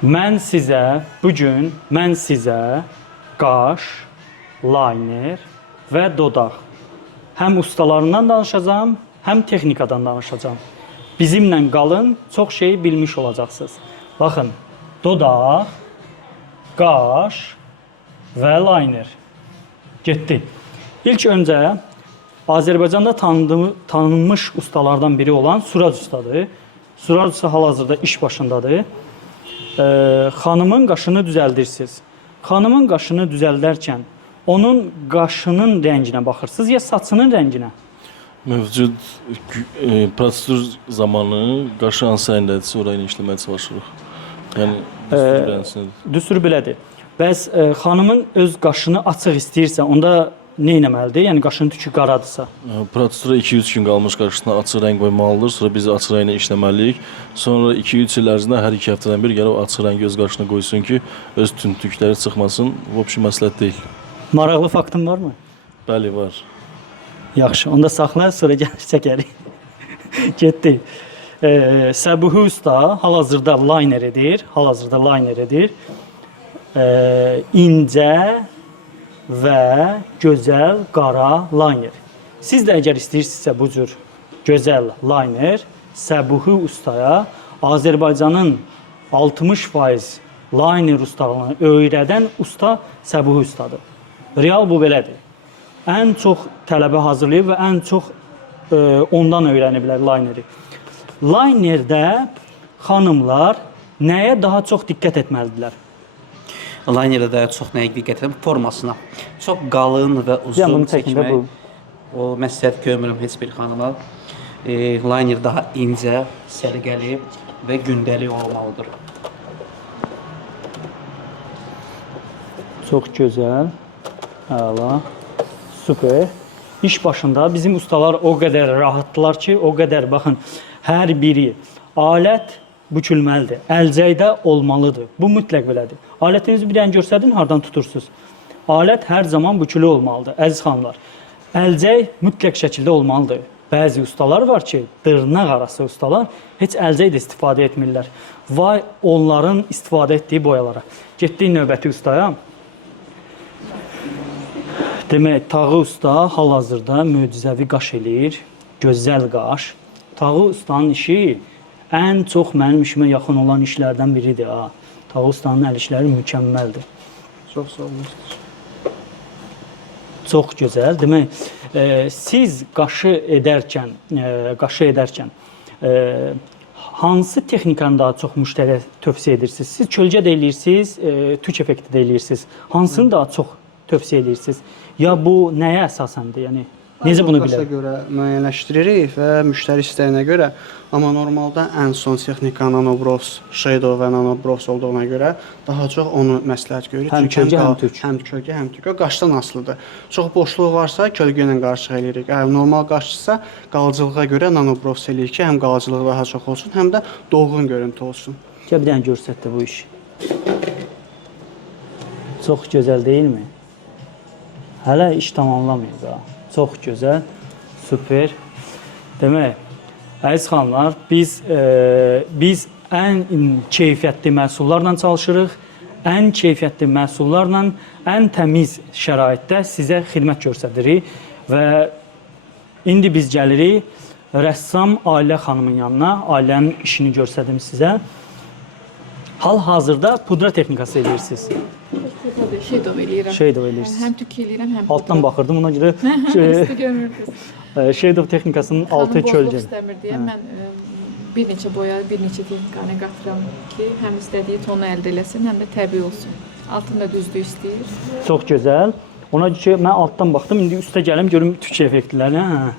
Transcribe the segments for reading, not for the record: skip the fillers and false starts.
Bugün mən sizə qaş, liner və dodaq həm ustalarından danışacağım, həm texnikadan danışacağım. Bizimlə qalın, çox şey bilmiş olacaqsınız. Baxın, dodaq, qaş və liner. Getdi. İlk öncə Azərbaycanda tanınmış ustalardan biri olan Suraj ustadır. Suraj usta hal-hazırda iş başındadır. Xanımın qaşını düzəldirsiniz. Xanımın qaşını düzəldərkən onun qaşının rənginə baxırsınız ya saçının rənginə? Mövcud prosedur zamanı qaşı hansı rəngdədirsə orayı işləməyə çalışırıq. Yəni düstur belədir. Bəs xanımın öz qaşını açıq istəyirsə, onda nə etməlidir? Yəni qaşının tükü qaradırsa. Prosedura 2-3 gün qalmış qaşısına açıq rəng qoymalıdır. Sonra biz açıq rənglə işləməliyik. Sonra 2-3 il ərzində hər 2 həftədən bir gəlib açıq rəngi öz qaşına qoysun ki, öz tükləri çıxmasın. Vəbşi məsləhət deyil. Maraqlı faktın varmı? Bəli, var. Yaxşı, onda saxla, sonra gəlir çəkərik. Getdi. Səbuhi usta hal-hazırda liner edir. İncə və gözəl qara liner. Siz də əgər istəyirsinizsə bu cür gözəl liner Səbuhi ustaya Azərbaycanın 60% liner ustalığını öyrədən usta Səbuhi ustadır. Real bu belədir. Ən çox tələbə hazırlayıb və ən çox ondan öyrəniblər lineri. Linerdə xanımlar nəyə daha çox diqqət etməlidirlər? Linerdə çox nəyə diqqət edirəm? Formasına. Çox qalın və uzun çəkmək. O məsləhət görmürəm heç bir xanıma. Liner daha incə, səliqəli və gündəlik olmalıdır. Çox gözəl. Əla. Super. İş başında bizim ustalar o qədər rahatdılar ki, o qədər baxın, hər biri alət bükülməlidir. Əlcəkdə olmalıdır. Bu mütləq belədir. Alətinizi bir dənə göstərin, hardan tutursunuz? Alət hər zaman bükülü olmalıdır, əziz xanımlar. Əlcək mütləq şəkildə olmalıdır. Bəzi ustalar var ki, dırnaq arası ustalar heç əlcək də istifadə etmirlər. Vay onların istifadə etdiyi boyalara. Getdik növbəti ustaya. Demək, Tağı usta hal-hazırda möcüzəvi qaş eləyir. Gözəl qaş. Tağı ustanın işi ən çox mənim işimə yaxın olan işlərdən biridir. Tağı ustanın əl işləri mükəmməldir. Çox sağ olun. Çox gözəl. Demək, siz qaşı edərkən hansı texnikanı daha çox müştəriyə tövsiyə edirsiniz? Siz kölgə də eləyirsiniz, tük effekti də eləyirsiniz. Hansını daha çox tövsiyə edirsiniz? Ya bu nəyə əsasəndir? Yəni necə bunu bilərik? Qaşa görə müəyyənləşdiririk və müştəri istəyinə görə. Amma normalda ən son texnika nanobros, shadow və nanobros olduğuna görə daha çox onu məsləhət görürük. Həm kölgə, həm tük. Həm kölgə, həm tük. O qaşdan asılıdır. Çox boşluq varsa kölgə ilə qarışıq eləyirik. Əgər normal qaşdırsa qalıcılığa görə nanobros eləyirik ki, həm qalıcılığı daha çox olsun, həm də dolğun görüntü olsun. Gəl bir dənə göstər də bu işi. Çox gözəl deyilmi? Hələ iş tamamlamayıb da. Çox gözəl, super. Demək, əziz xanımlar, biz ən keyfiyyətli məhsullarla çalışırıq. Ən keyfiyyətli məhsullarla, ən təmiz şəraitdə sizə xidmət göstəririk. Və indi biz gəlirik rəssam Ailə xanımın yanına. Ailənin işini göstərdim sizə. Hal-hazırda pudra texnikası edirsiniz. Tabii, shadow eləyirəm. Shadow eləyirsiniz. Həm tük eləyirəm, həm Altdan baxırdım, ona görə üstü görmürdünüz. shadow texnikasının altı Xanım kölgə. bozluq istəmir deyə mən bir neçə boya, bir neçə texnikanı qatıram ki, həm istədiyi tonu əldə eləsin, həm də təbii olsun. Altında düzlük istəyir. Çox gözəl. Ona görə ki, mən altdan baxdım, indi üstə gəlim, görüm tük effektlərini.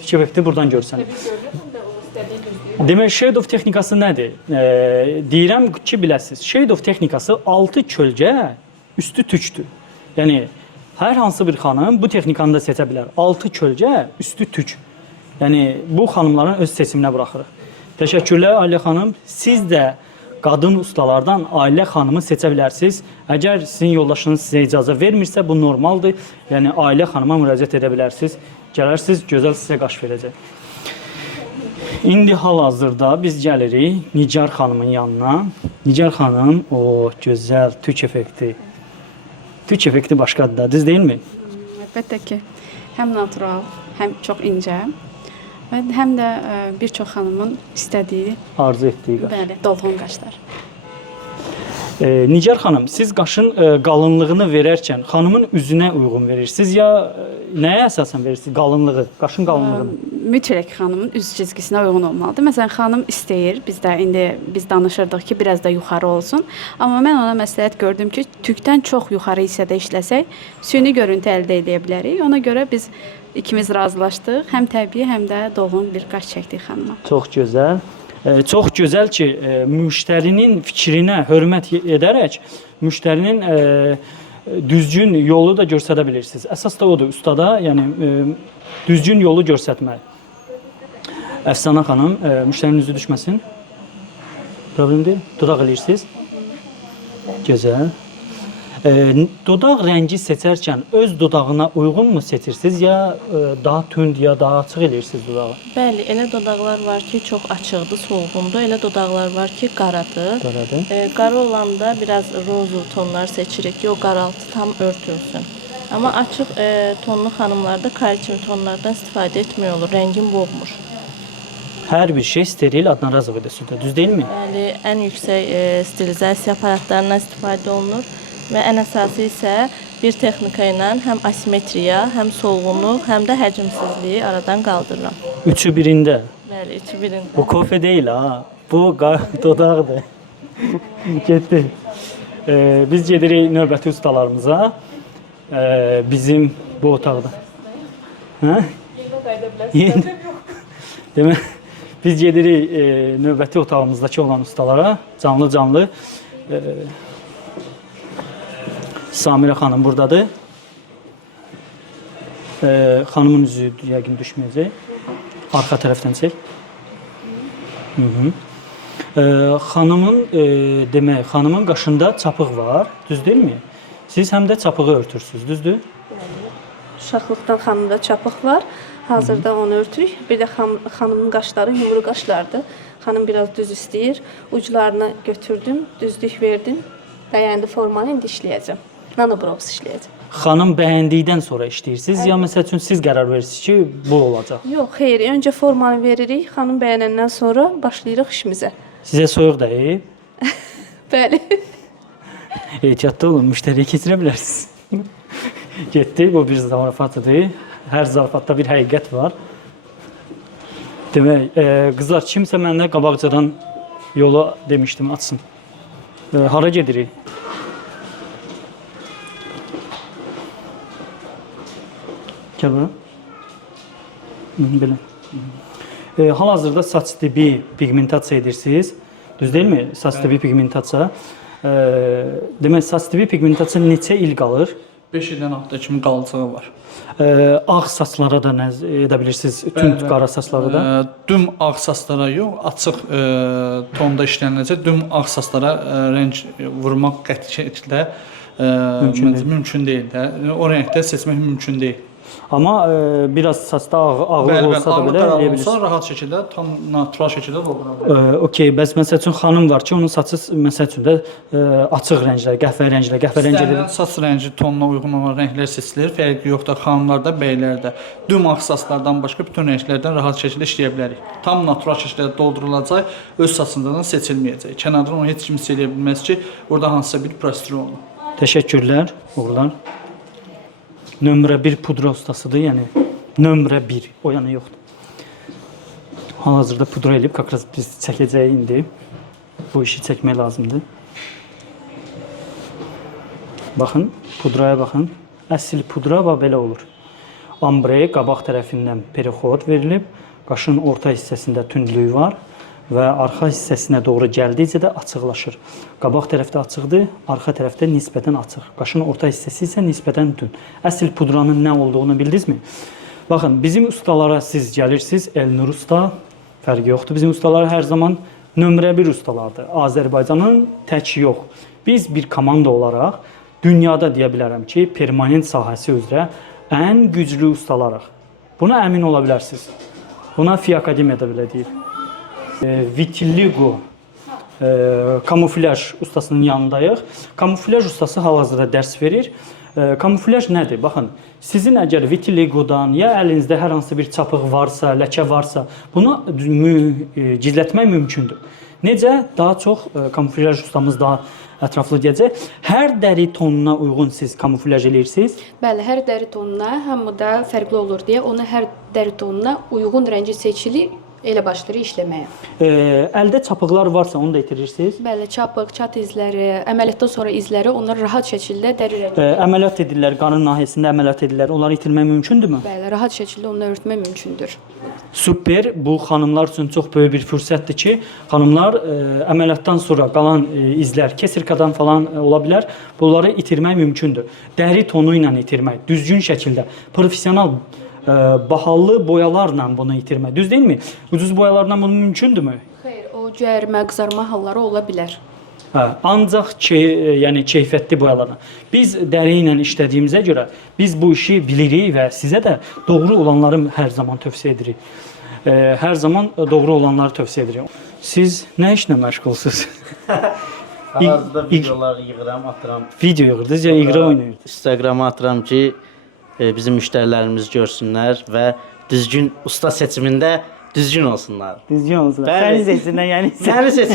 Tük effekti buradan görsənim. Təbii görürəm, həm də o istədiyi düzlüyü. Demək, shadow texnikası nədir? Deyirəm ki, biləsiniz. Shadow texnikası altı kölgə, üstü tükdür. Yəni, hər hansı bir xanım bu texnikanı da seçə bilər. Altı kölgə, üstü tük. Yəni, bu xanımların öz seçiminə buraxırıq. Təşəkkürlər Ailə xanım. Siz də qadın ustalardan Ailə xanımı seçə bilərsiniz. Əgər sizin yoldaşınız sizə icazə vermirsə, bu normaldır. Yəni, Ailə xanıma müraciət edə bilərsiniz. Gələrsiniz, gözəl sizə qaş verəcək. İndi hal-hazırda biz gəlirik Nigar xanımın yanına. Nigar xanım, o gözəl tük effekti. Tük effekti başqadır da, düz deyilmi? Əlbəttə ki, həm natural, həm çox incə və həm də bir çox xanımın istədiyi, Arzu etdiyi qaş. bəli, dolğun qaşlar. Nigar xanım, siz qaşın qalınlığını verərkən xanımın üzünə uyğun verirsiniz ya nəyə əsasən verirsiniz qalınlığı, qaşın qalınlığını? Mütləq xanımın üz cizgisinə uyğun olmalıdır. Məsələn, xanım istəyir, biz danışırdıq ki, biraz da yuxarı olsun. Amma mən ona məsləhət gördüm ki, tükdən çox yuxarı hissədə işləsək, süni görüntü əldə edə bilərik. Ona görə biz ikimiz razılaşdıq. Həm təbii, həm də dolğun bir qaş çəkdik xanıma. Çox gözəl. Çox gözəl ki, müştərinin fikrinə hörmət edərək müştərinin düzgün yolu da göstərə bilirsiniz. Əsas da odur ustada, yəni düzgün yolu göstərmək. Əfsanə xanım, müştərinin üzü düşməsin. Problem deyil. Dodaq eləyirsiniz. Gözəl. Dodaq rəngi seçərkən öz dodağına uyğunmu seçirsiniz ya daha tünd ya daha açıq eləyirsiniz dodağı? Bəli, elə dodaqlar var ki, çox açıqdır, solğundur. Elə dodaqlar var ki, qaradır. Qaradır. Qara olanda biraz rozu tonlar seçirik ki, o qaraltı tam örtülsün. Amma açıq tonlu xanımlarda kari kimi tonlardan istifadə etmək olur, rəngin boğmur. Hər bir şey steril adnarazov edəsində, düz deyilmi? Bəli, ən yüksək stilizasiya aparatlarından istifadə olunur və ən əsası isə bir texnika ilə həm asimetriya, həm solğunluq, həm də həcmsizliyi aradan qaldırıram. Üçü birində. Bəli, üçü birində. Bu kofe deyil ha. Bu dodaqdır. Getdi. Biz gedirik növbəti ustalarımıza. Bizim bu otaqda. Hə? Demək, biz gedirik növbəti otağımızdakı olan ustalara, canlı-canlı. Samirə xanım buradadır. Xanımın üzü yəqin düşməyəcək. Arxa tərəfdən çək. Xanımın demək, xanımın qaşında çapıq var, düz deyilmi? Siz həm də çapığı örtürsüz, düzdür? Uşaqlıqdan xanımda çapıq var. Hazırda onu örtürük. Bir də xanımın qaşları yumru qaşlardır. Xanım biraz düz istəyir. Uclarını götürdüm, düzlük verdim. Bəyəndi formanı indi işləyəcəm. Nanobrox işləyəcəm. Xanım bəyəndikdən sonra işləyirsiniz, ya məsəl üçün siz qərar verirsiniz ki, bu olacaq? Yox, xeyr. Öncə formanı veririk. Xanım bəyənəndən sonra başlayırıq işimizə. Sizə soyuq dəyib? Bəli. Ehtiyatlı olun, müştəriyə keçirə bilərsiniz. Getdi, bu bir zarafatıdır. Hər zarafatda bir həqiqət var. Demək, qızlar, kimsə mənə qabaqcadan yolu demişdim, açsın. Hara gedirik? Gəl bura. Belə. Hal-hazırda saç tipi pigmentasiya edirsiniz. Düz deyilmi? Saç tipi pigmentasiya. Demək, saç tipi pigmentasiya neçə il qalır? 5 ildən artıq kimi qalıcılığı var. Ağ saçlara da nə edə bilirsiniz? Tünd qara saçlara da? Düm ağ saçlara yox, açıq tonda işləniləcək. Düm ağ saçlara rəng vurmaq qəti şəkildə mümkün deyil də. O rəngdə seçmək mümkün deyil. Amma biraz saçda ağlıq olsa da belə eləyə bilirsiniz. Rahat şəkildə, tam natural şəkildə doldura bilərsiniz. Okey, bəs məsəl üçün xanım var ki, onun saçı məsəl üçün də açıq rənglər, qəhvə rənglər, İstənilən saç rəngi tonuna uyğun olan rənglər seçilir. Fərqi yoxdur xanımlarda, bəylərdə. Düm ağ saçlardan başqa bütün rənglərdən rahat şəkildə işləyə bilərik. Tam natural şəkildə doldurulacaq, öz saçından seçilməyəcək. Kənardan onu heç kim hiss edə bilməz ki, orada hansısa bir prosedür olunur. Təşəkkürlər, oğullar. Nömrə 1 pudra ustasıdır, yəni nömrə 1, o yana yoxdur. Hal-hazırda pudra eləyib, kakraz biz çəkəcəyik indi. Bu işi çəkmək lazımdır. Baxın, pudraya baxın. Əsl pudra belə olur. Ambre qabaq tərəfindən perixod verilib, qaşın orta hissəsində tündlüyü var və arxa hissəsinə doğru gəldikcə də açıqlaşır. Qabaq tərəfdə açıqdır, arxa tərəfdə nisbətən açıq. Qaşın orta hissəsi isə nisbətən tünd. Əsl pudranın nə olduğunu bildinizmi? Baxın, bizim ustalara siz gəlirsiniz, Elnur usta, fərqi yoxdur. Bizim ustalar hər zaman nömrə 1 ustalardır. Azərbaycanın tək yox. Biz bir komanda olaraq dünyada deyə bilərəm ki, permanent sahəsi üzrə ən güclü ustalarıq. Buna əmin ola bilərsiniz. Buna Fi Akademiyada belə deyir. Vitiligo kamuflyaj ustasının yanındayıq. Kamuflyaj ustası hal-hazırda dərs verir. Kamuflyaj nədir? Baxın, sizin əgər vitiligodan ya əlinizdə hər hansı bir çapıq varsa, ləkə varsa, bunu gizlətmək mümkündür. Necə? Daha çox kamuflyaj ustamız daha ətraflı deyəcək. Hər dəri tonuna uyğun siz kamuflyaj edirsiniz. Bəli, hər dəri tonuna hamıda fərqli olur deyə onu hər dəri tonuna uyğun rəngi seçili elə başlayır işləməyə. Əldə çapıqlar varsa onu da itirirsiniz. Bəli, çapıq, çat izləri, əməliyyatdan sonra izləri onlar rahat şəkildə dəri rəngi. Əməliyyat edirlər, qarın nahiyəsində əməliyyat edirlər. Onları itirmək mümkündürmü? Bəli, rahat şəkildə onu örtmək mümkündür. Super. Bu xanımlar üçün çox böyük bir fürsətdir ki, xanımlar əməliyyatdan sonra qalan izlər, kesirkadan falan ola bilər. Bunları itirmək mümkündür. Dəri tonu ilə itirmək, düzgün şəkildə, professional bahalı boyalarla bunu itirmək. Düz deyilmi? Ucuz boyalarla bunu mümkündürmü? Xeyr, o cərimə, qızarma halları ola bilər. Ancaq yəni keyfiyyətli boyalarla. Biz dəri ilə işlədiyimizə görə biz bu işi bilirik və sizə də doğru olanları hər zaman tövsiyə edirik. Hər zaman doğru olanları tövsiyə edirik. Siz nə işlə məşğulsunuz? Hal-hazırda videolar yığıram, atıram. Video yığırdınız ya iqra oynayırdınız? Instagrama atıram ki, bizim müştərilərimiz görsünlər və düzgün usta seçimində düzgün olsunlar. Düzgün olsunlar. Bəli. Səni seçsinlər, yəni. Səni seç.